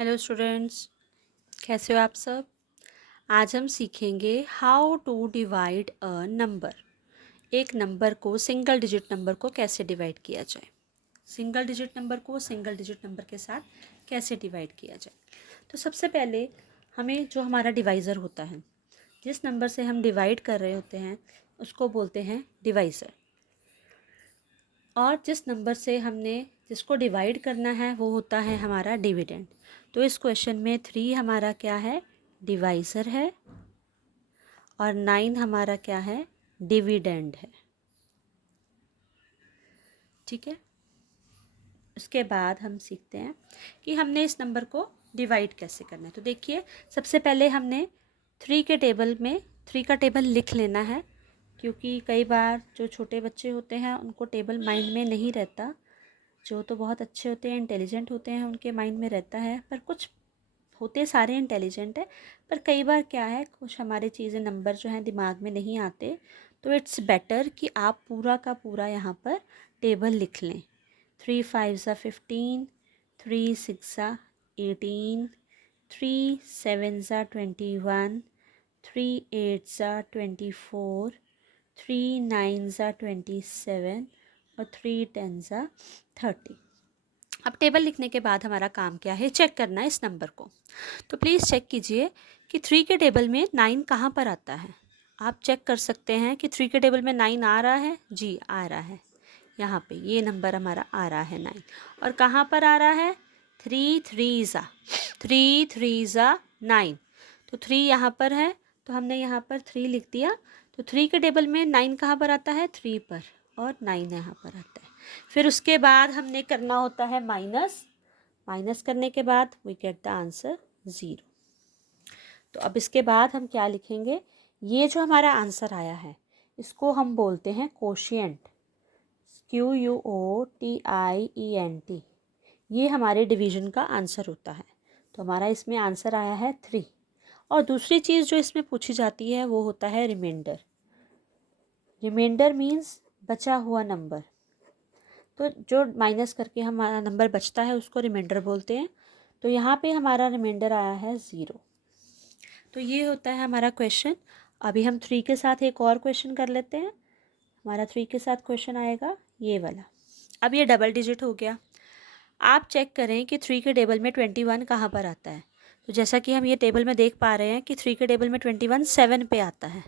Hello students, कैसे हो आप सब। आज हम सीखेंगे how to divide a number. एक नंबर को, सिंगल डिजिट नंबर को कैसे डिवाइड किया जाए, सिंगल डिजिट नंबर को सिंगल डिजिट नंबर के साथ कैसे डिवाइड किया जाए। तो सबसे पहले हमें जो हमारा डिवाइज़र होता है, जिस नंबर से हम डिवाइड कर रहे होते हैं, उसको बोलते हैं डिवाइज़र। और जिस नंबर से हमने जिसको डिवाइड करना है वो होता है हमारा डिविडेंड। तो इस क्वेश्चन में 3 हमारा क्या है, डिवाइज़र है, और 9 हमारा क्या है, डिविडेंड है। ठीक है। उसके बाद हम सीखते हैं कि हमने इस नंबर को डिवाइड कैसे करना है। तो देखिए, सबसे पहले हमने 3 के टेबल में 3 का टेबल लिख लेना है, क्योंकि कई बार जो छोटे बच्चे होते हैं उनको टेबल माइंड में नहीं रहता। जो तो बहुत अच्छे होते हैं, इंटेलिजेंट होते हैं, उनके माइंड में रहता है, पर कुछ होते सारे इंटेलिजेंट है, पर कई बार क्या है, कुछ हमारे चीज़ें नंबर जो हैं दिमाग में नहीं आते। तो इट्स बेटर कि आप पूरा का पूरा यहाँ पर टेबल लिख लें। 3 5 15, 3 6 18, 3 7 21, 3 8 24, 3 9 27 और 3 10 30। अब टेबल लिखने के बाद हमारा काम क्या है, चेक करना है इस नंबर को। तो प्लीज़ चेक कीजिए कि 3 के टेबल में 9 कहाँ पर आता है। आप चेक कर सकते हैं कि 3 के टेबल में 9 आ रहा है, जी आ रहा है। यहाँ पे ये नंबर हमारा आ रहा है 9। और कहाँ पर आ रहा है, 3 3 ज़ा 9। तो 3 यहाँ पर है, तो हमने यहाँ पर 3 लिख दिया। तो 3 के टेबल में 9 कहाँ पर आता है, 3 पर, और 9 यहाँ पर आता है। फिर उसके बाद हमने करना होता है माइनस। माइनस करने के बाद वी गेट द आंसर 0। तो अब इसके बाद हम क्या लिखेंगे, ये जो हमारा आंसर आया है इसको हम बोलते हैं कोशिएंट, QUOTIENT। ये हमारे डिवीज़न का आंसर होता है। तो हमारा इसमें आंसर आया है 3। और दूसरी चीज़ जो इसमें पूछी जाती है वो होता है रिमाइंडर। रिमाइंडर मीन्स बचा हुआ नंबर। तो जो माइनस करके हमारा नंबर बचता है उसको रिमाइंडर बोलते हैं। तो यहाँ पे हमारा रिमाइंडर आया है 0। तो ये होता है हमारा क्वेश्चन। अभी हम 3 के साथ एक और क्वेश्चन कर लेते हैं। हमारा 3 के साथ क्वेश्चन आएगा ये वाला। अब ये डबल डिजिट हो गया। आप चेक करें कि 3 के टेबल में 21 कहाँ पर आता है। तो जैसा कि हम ये टेबल में देख पा रहे हैं कि 3 के टेबल में 21 7 पे आता है।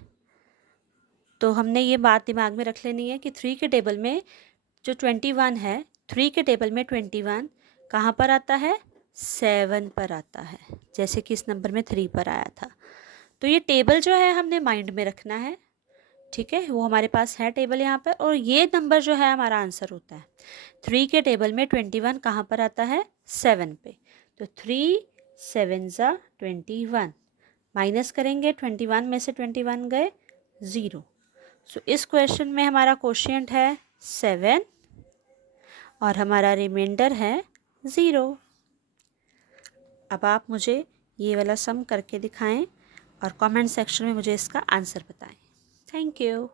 तो हमने ये बात दिमाग में रख लेनी है कि 3 के टेबल में जो 21 है, 3 के टेबल में 21 कहाँ पर आता है, 7 पर आता है, जैसे कि इस नंबर में 3 पर आया था। तो ये टेबल जो है हमने माइंड में रखना है। ठीक है, वो हमारे पास है टेबल यहाँ पर, और ये नंबर जो है हमारा आंसर होता है। 3 के टेबल में 21 कहाँ पर आता है, 7 पे। तो 3 7 21, माइनस करेंगे 21 में से 21 गए 0। सो इस क्वेश्चन में हमारा क्वोशिएंट है 7 और हमारा रिमाइंडर है 0। अब आप मुझे ये वाला सम करके दिखाएं और कमेंट सेक्शन में मुझे इसका आंसर बताएं। Thank you.